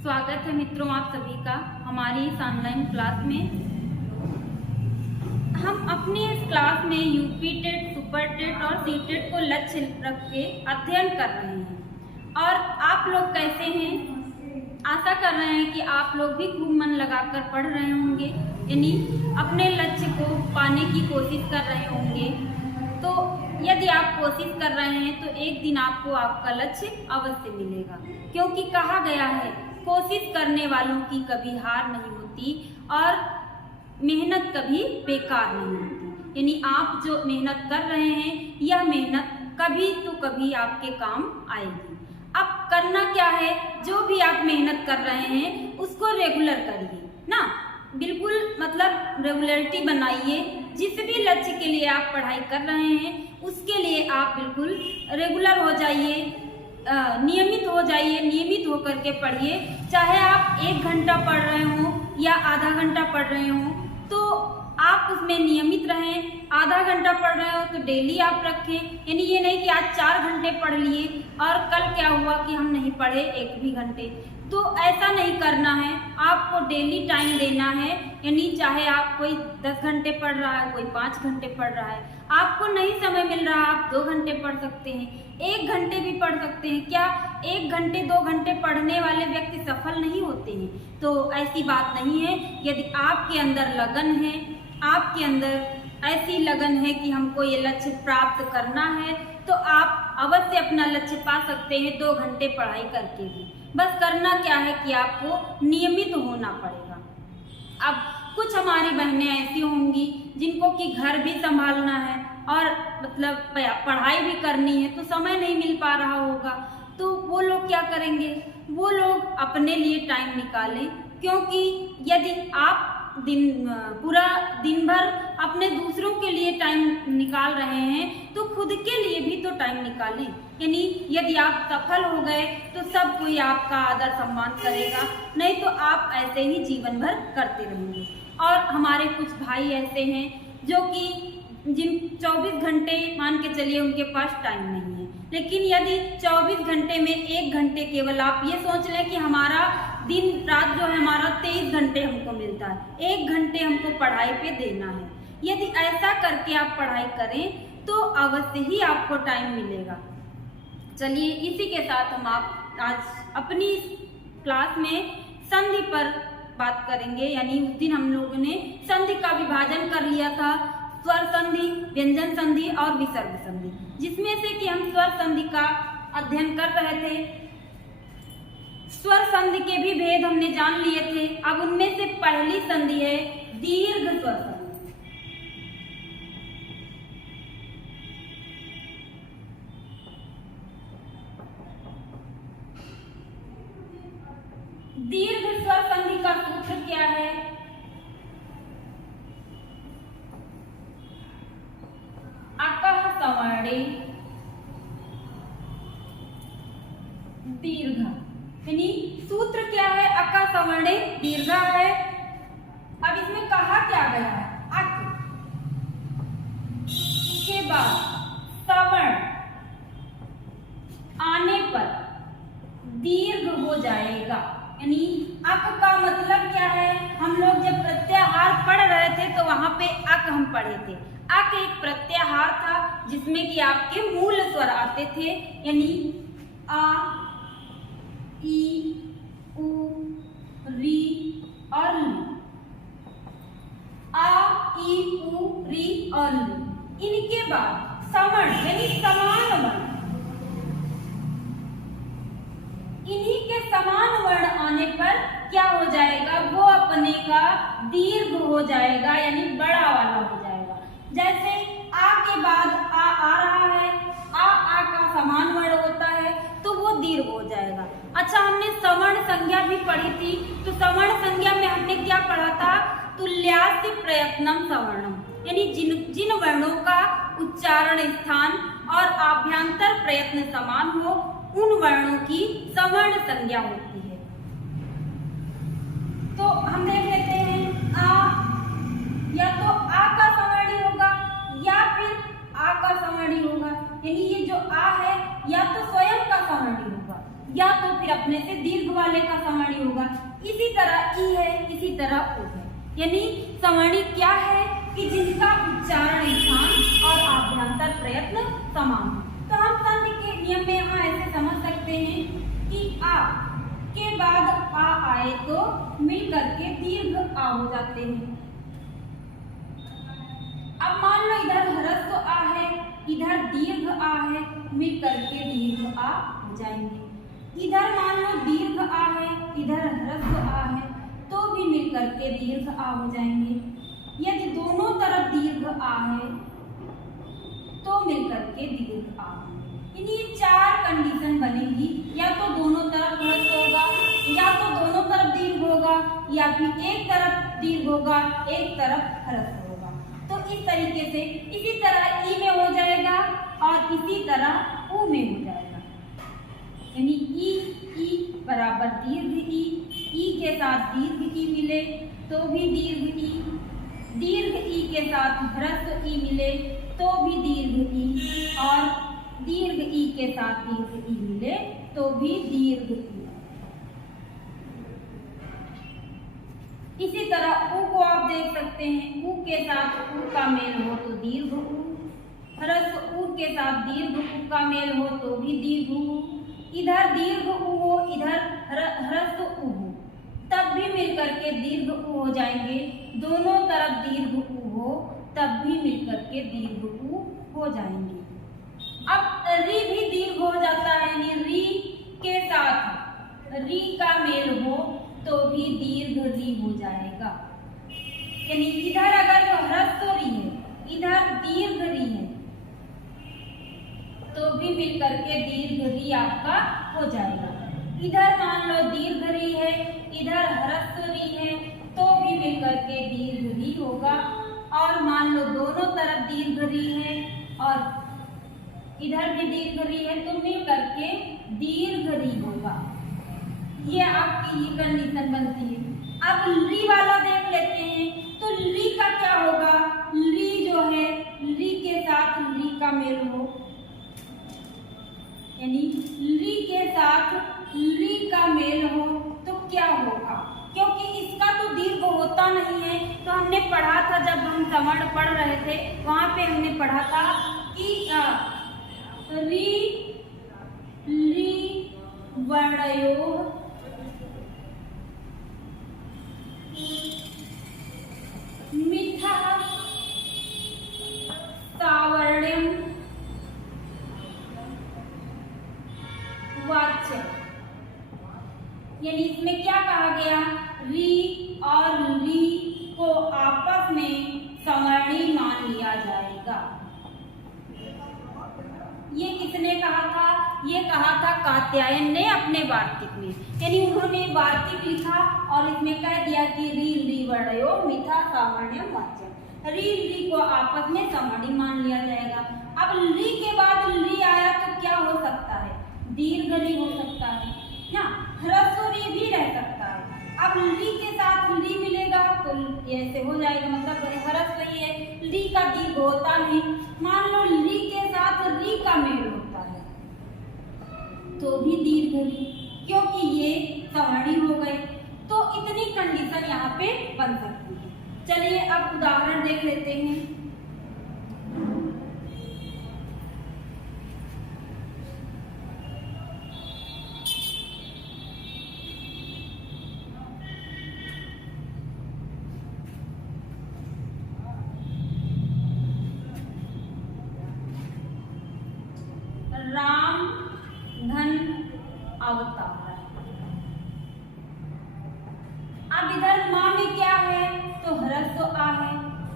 स्वागत है मित्रों आप सभी का हमारी इस ऑनलाइन क्लास में। हम अपनी इस क्लास में यूपी टेट, सुपर टेट और सी टेट को लक्ष्य रख के अध्ययन कर रहे हैं। और आप लोग कैसे हैं? आशा कर रहे हैं कि आप लोग भी खूब मन लगाकर पढ़ रहे होंगे, यानी अपने लक्ष्य को पाने की कोशिश कर रहे होंगे। तो यदि आप कोशिश कर रहे हैं तो एक दिन आपको आपका लक्ष्य अवश्य मिलेगा, क्योंकि कहा गया है कोशिश करने वालों की कभी हार नहीं होती और मेहनत कभी बेकार नहीं होती। यानी आप जो मेहनत कर रहे हैं यह मेहनत कभी तो कभी आपके काम आएगी। अब करना क्या है, जो भी आप मेहनत कर रहे हैं उसको रेगुलर करिए ना, बिल्कुल मतलब रेगुलरिटी बनाइए। जिस भी लक्ष्य के लिए आप पढ़ाई कर रहे हैं उसके लिए आप बिल्कुल रेगुलर हो जाइए, नियमित हो जाइए। नियमित होकर के पढ़िए, चाहे आप 1 घंटा पढ़ रहे हो या आधा घंटा पढ़ रहे हो, तो आप उसमें नियमित रहें। आधा घंटा पढ़ रहे हो तो डेली आप रखें, यानी ये नहीं कि आज 4 घंटे पढ़ लिए और कल क्या हुआ कि हम नहीं पढ़े 1 भी घंटे, तो ऐसा नहीं करना है। आपको डेली टाइम देना है, यानी चाहे आप कोई 10 घंटे पढ़ रहा है, कोई 5 घंटे पढ़ रहा है, आपको नहीं समय मिल रहा आप 2 घंटे पढ़ सकते हैं, 1 घंटे भी पढ़ सकते हैं। क्या 1 घंटे 2 घंटे पढ़ने वाले व्यक्ति सफल नहीं होते हैं? तो ऐसी बात नहीं है। यदि आपके अंदर लगन है, आपके अंदर ऐसी लगन है कि हमको ये लक्ष्य प्राप्त करना है, तो आप अवश्य अपना लक्ष्य पा सकते हैं 2 घंटे पढ़ाई करके भी। बस करना क्या है कि आपको नियमित होना पड़ेगा। अब कुछ हमारी बहनें ऐसी होंगी जिनको कि घर भी संभालना है और मतलब पढ़ाई भी करनी है, तो समय नहीं मिल पा रहा होगा, तो वो लोग क्या करेंगे? वो लोग अपने लिए टाइम निकालें, क्योंकि यदि आप पूरा दिन भर अपने दूसरों के लिए टाइम निकाल रहे हैं तो खुद के लिए भी तो टाइम निकालें। यानी यदि आप सफल हो गए तो सब कोई आपका आदर सम्मान करेगा, नहीं तो आप ऐसे ही जीवन भर करते रहेंगे। और हमारे कुछ भाई ऐसे हैं जो कि जिन 24 घंटे मान के चलिए उनके पास टाइम नहीं है, लेकिन यदि 24 घंटे में 1 घंटे केवल आप ये सोच लें कि हमारा दिन रात जो है हमारा 23 घंटे हमको मिलता है, 1 घंटे हमको पढ़ाई पे देना है। यदि ऐसा करके आप पढ़ाई करें तो अवश्य ही आपको टाइम मिलेगा। चलिए इसी के साथ हम आप आज अपनी क्लास में संधि पर बात करेंगे। यानी उस दिन हम लोगों ने संधि का विभाजन कर लिया था, स्वर संधि, व्यंजन संधि और विसर्ग संधि, जिसमें से कि हम स्वर संधि का अध्ययन कर रहे थे। स्वर संधि के भी भेद हमने जान लिए थे। अब उनमें से पहली संधि है दीर्घ स्वर संधि। दीर्घ स्वर संधि का सूत्र क्या है? अकः सवर्णे दीर्घ, यानी सूत्र क्या है? अकः सवर्णे दीर्घ है। अब इसमें कहा क्या गया है? अक के बाद सवर्ण आने पर दीर्घ हो जाएगा। यानी अक का मतलब क्या है? हम लोग जब प्रत्याहार पढ़ रहे थे तो वहां पे अक हम पढ़े थे। अक एक प्रत्याहार था जिसमें कि आपके मूल स्वर आते थे, यानी आ, ई, उ, री और ली। आ, ई, उ, री और ली। इनके बाद सवर्ण यानी समान वर्ण, इन्हीं के समान वर्ण आने पर क्या हो जाएगा? वो अपने का दीर्घ हो जाएगा, यानी बड़ा वाला हो जाएगा। जैसे आ के बाद आ रहा है, आ का समान वर्ण होता है तो वो दीर्घ हो जाएगा। अच्छा, हमने सवर्ण संज्ञा भी पढ़ी थी, तो सवर्ण संज्ञा में हमने क्या पढ़ा था? तुल्यास्य प्रयत्नम सवर्णम, यानी जिन वर्णों का उच्चारण स्थान और आभ्यंतर प्रयत्न समान हो उन वर्णों की सवर्ण संज्ञा होती है। तो हम देख लेते हैं, आ या तो आ का सवर्णी होगा या फिर आ का सवर्णी होगा, यानी ये जो आ है या तो स्वयं का सवर्णी होगा या तो फिर अपने से दीर्घ वाले का सवर्णी होगा। इसी तरह ई है, इसी तरह ओ है। यानी सवर्णी क्या है कि जिनका उच्चारण स्थान और आभ्यंतर प्रयत्न समान हो। तो हम संधि के नियम में यहाँ ऐसे समझ सकते हैं कि आ के बाद आ आए तो मिल करके दीर्घ आ हो जाते हैं। अब मान लो इधर ह्रस्व आ है, इधर दीर्घ आ है, मिल करके दीर्घ आ हो जाएंगे। इधर मान लो दीर्घ आ है, इधर ह्रस्व आ है, तो भी मिल करके दीर्घ आ हो जाएंगे। यदि दोनों तरफ दीर्घ आ है तो मिल करके दीर्घ आ। ये 4 कंडीशन बनेगी, या तो दोनों तरफ ह्रस्व होगा, या तो दोनों तरफ दीर्घ होगा, या फिर एक तरफ दीर्घ होगा, एक तरफ ह्रस्व होगा। तो इस तरीके से इसी तरह ई में हो जाएगा और इसी तरह ऊ में हो जाएगा। यानी ई बराबर दीर्घ ई के साथ दीर्घ ई मिले तो भी दीर्घ ई के साथ ह्रस्व ई मिले तो भी दीर्घ ई, और दीर्घ ई के साथ दीर्घ ई मिले तो भी दीर्घ ई। इसी तरह ऊ को आप देख सकते हैं, ऊ के साथ ऊ का मेल हो तो दीर्घ ऊ, ह्रस्व ऊ के साथ दीर्घ ऊ का मेल हो तो भी दीर्घ ऊ। इधर दीर्घ ऊ हो, इधर ह्रस्व ऊ हो, तब भी मिलकर के दीर्घ ऊ हो जाएंगे। दोनों तरफ दीर्घ ऊ हो तब भी मिलकर के दीर्घ ऊ हो जाएंगे। अब री भी दीर्घ हो जाता है, यानी री के साथ री का मेल हो तो भी दीर्घ री हो जाएगा। यानी इधर अगर जो ह्रस्व री है, इधर दीर्घ री है, तो भी मिलकर के दीर्घ री आपका हो जाएगा। इधर मान लो दीर्घ री है, इधर ह्रस्व री है, तो भी मिलकर के दीर्घ री होगा। और मान लो दोनों तरफ दीर्घ री है और इधर भी दीर्घ री है, तो मिल करके दीर्घ री होगा। ये आपकी ये कंडीशन बनती है। अब री वाला देख लेते हैं, तो री का क्या होगा? री जो है, री के साथ री का मेल हो, यानी री के साथ री का मेल हो तो क्या होगा? क्योंकि इसका तो दीर्घ होता नहीं है। तो हमने पढ़ा था, जब हम सवर्ण पढ़ रहे थे वहां पे हमने पढ़ा था कि री वर्णयोः मिथ्या सावर्ण्यम वाच्य। यानी इसमें क्या कहा गया? री और ली को आपस में सवर्णी मान लिया जाएगा। ये किसने कहा था? ये कहा था कात्यायन ने अपने वार्तिक में। यानी उन्होंने वार्तिक लिखा और इसमें कह दिया कि री वर्णयोः मिथ्या सावर्ण्यम वाच्यम। री को आपस में सवर्णी मान लिया जाएगा। अब री के बाद री आया तो क्या हो सकता है? दीर्घ री हो सकता है ना, ह्रस्व री भी रह सकता है। अब री के साथ री मिलेगा तो ऐसे हो जाएगा, मतलब ह्रस्व ही है, री का दीर्घ होता नहीं। मान लो री के साथ री का मेल होता है तो भी दीर्घ री, क्योंकि ये सवर्णी हो गए। तो इतनी कंडीशन यहाँ पे बन सकती है। चलिए अब उदाहरण देख लेते हैं। राम धन अवतार। अब इधर माँ में क्या है? तो ह्रस्व आ है,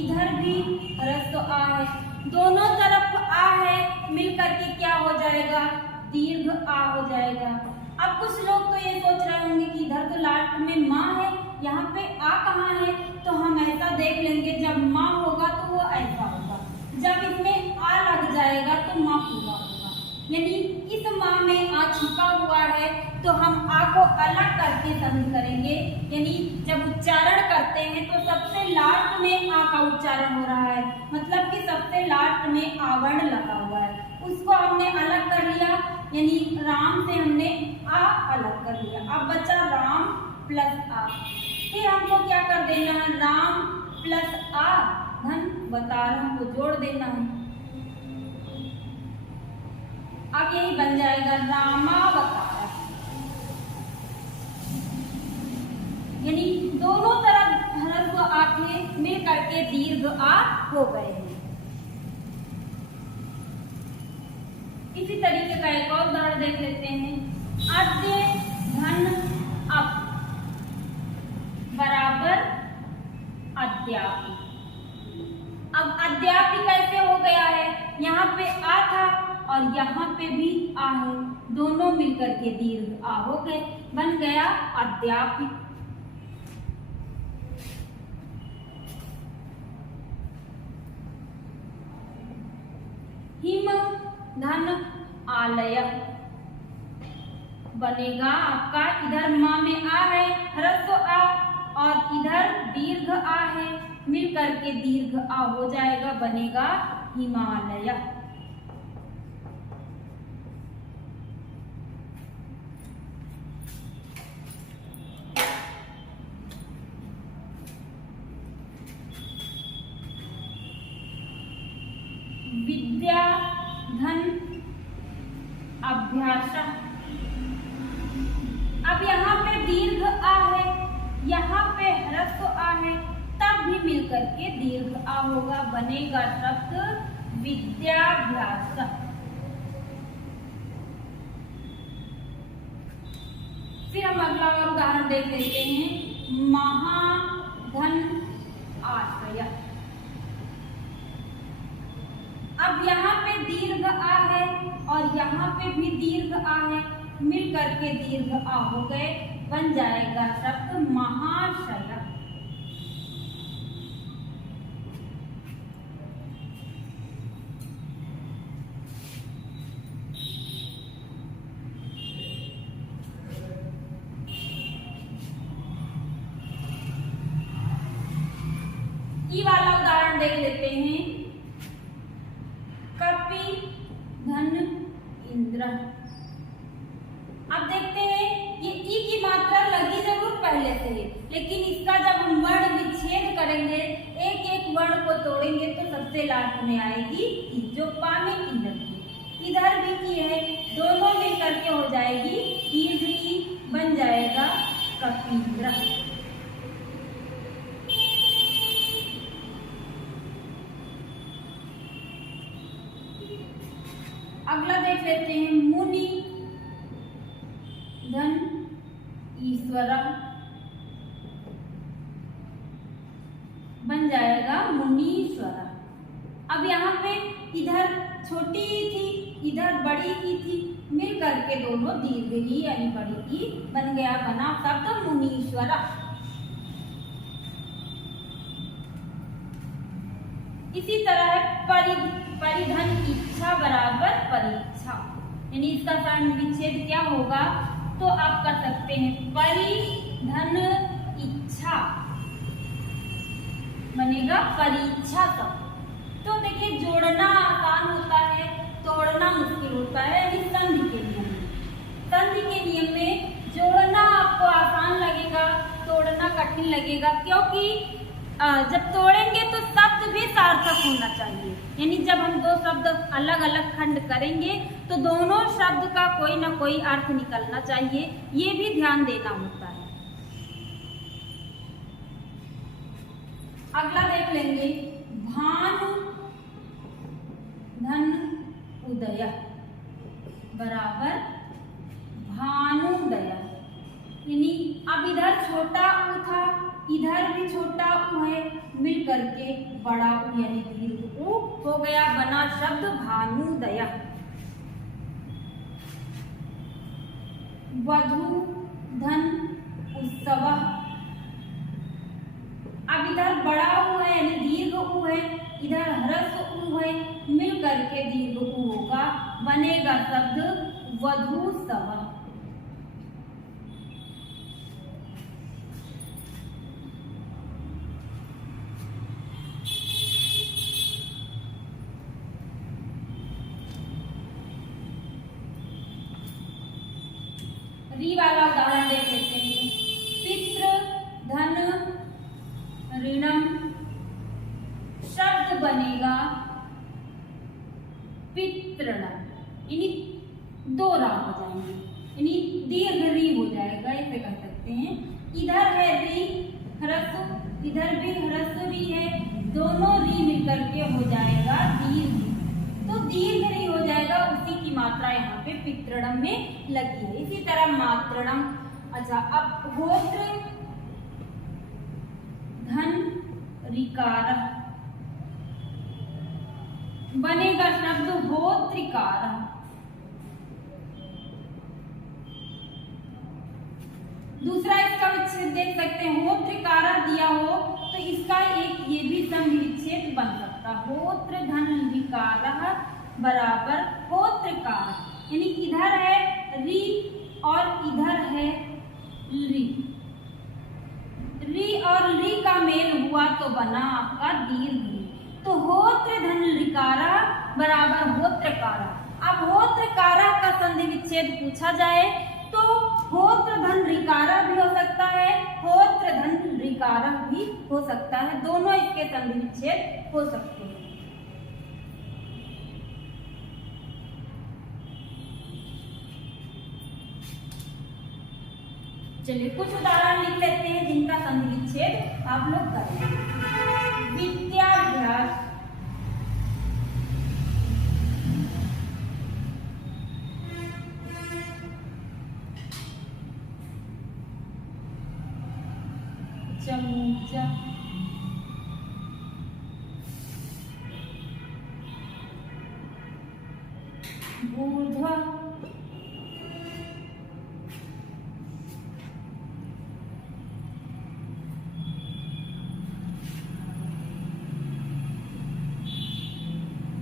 इधर भी ह्रस्व आ है, दोनों तरफ आ है, मिलकर के क्या हो जाएगा? दीर्घ आ हो जाएगा। अब कुछ लोग तो ये सोच रहे होंगे कि इधर तो लास्ट में माँ है, यहाँ पे आ कहाँ है? तो हम ऐसा देख लेंगे, जब माँ होगा तो वो ऐसा होगा, जब इसमें आ लग जाएगा तो माँ पूरा होगा। यानी इस माँ में आ छिपा हुआ है तो हम आ को अलग करके समझ करेंगे। यानी जब उच्चारण करते हैं तो सबसे लास्ट में आ का उच्चारण हो रहा है, मतलब कि सबसे लास्ट में आवर्ण लगा हुआ है, उसको हमने अलग कर लिया। यानी राम से हमने आ अलग कर लिया, अब बचा राम प्लस आ। फिर हमको क्या कर देना है, राम प्लस आ धन बता रहा को जोड़ देना है। अब यही बन जाएगा रामावतार, यानी दोनों तरफ ह्रस्व आ के मिल करके दीर्घ आ हो गए हैं। इसी तरीके का एक और उदाहरण देख लेते हैं। अद्य धन अप बराबर अद्यापि। अब अद्यापि कैसे हो गया है, यहाँ पे आ था और यहाँ पे भी आ है, दोनों मिलकर के दीर्घ आ हो गए, बन गया अद्यापि। हिम धन आलय बनेगा आपका, इधर माँ में आ है ह्रस्व आ और इधर दीर्घ आ है, मिलकर के दीर्घ आ हो जाएगा, बनेगा हिमालय। विद्या धन अभ्यास। अब यहाँ पे दीर्घ आ है, यहाँ पे ह्रस्व आ है, तब भी मिलकर के दीर्घ आ होगा, बनेगा शब्द विद्याभ्यास। फिर हम अगला और उदाहरण देख लेते हैं। महाधन आश्रय। अब यहाँ पे दीर्घ आ है और यहाँ पे भी दीर्घ आ है, मिल करके दीर्घ आ हो गए, बन जाएगा शब्द महाशय। ई वाला उदाहरण देख लेते हैं। कपि धन इंद्र। अब देखते हैं, ये ई की मात्रा लगी जरूर पहले से है, लेकिन इसका जब हम वर्ण विच्छेद करेंगे, एक एक वर्ण को तोड़ेंगे, तो सबसे लास्ट में आएगी ई, जो पा में ई लगी। इधर भी ई है, दोनों मिल करके हो जाएगी दीर्घ ई, बन जाएगा कपींद्र। अगला देख लेते हैं। मुनि धन ईश्वर, बन जाएगा मुनीश्वर। अब यहाँ पे इधर छोटी ई थी, इधर बड़ी ई थी, मिल करके दोनों दीर्घ ई यानी बड़ी ई बन गया, बना शब्द मुनीश्वर। इसी तरह परिधन इच्छा बराबर परीक्षा, यानी इसका साइन विच्छेद क्या होगा, तो आप कर सकते हैं परिधन इच्छा बनेगा परीक्षा का। तो देखिए, जोड़ना आसान होता है, तोड़ना मुश्किल होता है, यानी संधि के नियम में। संधि के नियम में जोड़ना आपको आसान लगेगा, तोड़ना कठिन लगेगा, क्योंकि जब तोड़ेंगे तो शब्द भी सार्थक होना चाहिए, यानी जब हम दो शब्द अलग अलग खंड करेंगे तो दोनों शब्द का कोई ना कोई अर्थ निकलना चाहिए, ये भी ध्यान देना होता है। अगला देख लेंगे। भानु धन उदय बराबर भानुदय, यानी अब इधर छोटा उ था, इधर भी छोटा उ है, मिल करके बड़ा उ यानी दीर्घ उ हो गया, बना शब्द भानुदय। वधू धन उत्सव। अब इधर बड़ा उ है यानी दीर्घ उ है, इधर ह्रस्व उ है, मिल करके दीर्घ उ होगा, बनेगा शब्द वधूसव। इधर भी ह्रस्व री है, दोनों री मिलकर के हो जाएगा दीर्घ। तो दीर्घ री हो जाएगा, उसी की मात्रा यहाँ पे पितृणम में लगी है। इसी तरह मातृणम। अच्छा, अब होत्र धन ऋकार बनेगा शब्द होत्रिकार। दूसरा इसका विच्छेद देख सकते हैं, होत्रिकारा दिया हो तो इसका एक ये भी संधि विच्छेद बन सकता, होत्र धन ऋकारः बराबर होत्रिकार, यानी इधर है री और इधर है री, री और री का मेल हुआ तो बना आपका दीर्घ री। तो होत्र धन ऋकारः बराबर होत्रिकारा। अब होत्रिकारा का संधि विच्छेद पूछा जाए तो होत्र धन ऋकारा भी हो सकता है, होत्र धन ऋकारा भी हो सकता है, दोनों इसके संधि विच्छेद हो सकते हैं। चलिए कुछ उदाहरण लिख लेते हैं जिनका संधि विच्छेद आप लोग करें। विद्याभ्यास, चमूचा, ऊर्ध्व,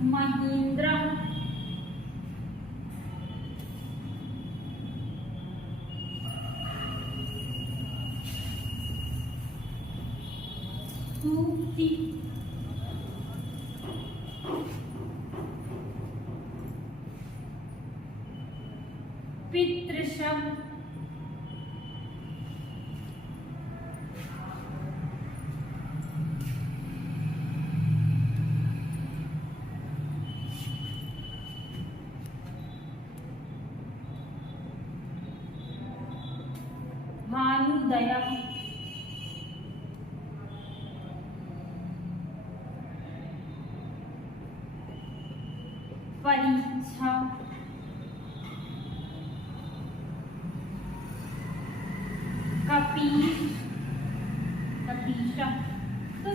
महेंद्र, सूक्ति, पितृशब्द, भानुदया, परीक्षा, कपीश, कपीशा। तो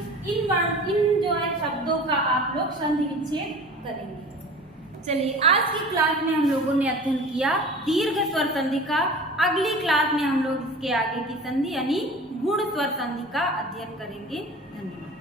इन जो है शब्दों का आप लोग संधि विच्छेद करेंगे। चलिए आज की क्लास में हम लोगों ने अध्ययन किया दीर्घ स्वर संधि का। अगली क्लास में हम लोग इसके आगे की संधि यानी गुण स्वर संधि का अध्ययन करेंगे। धन्यवाद।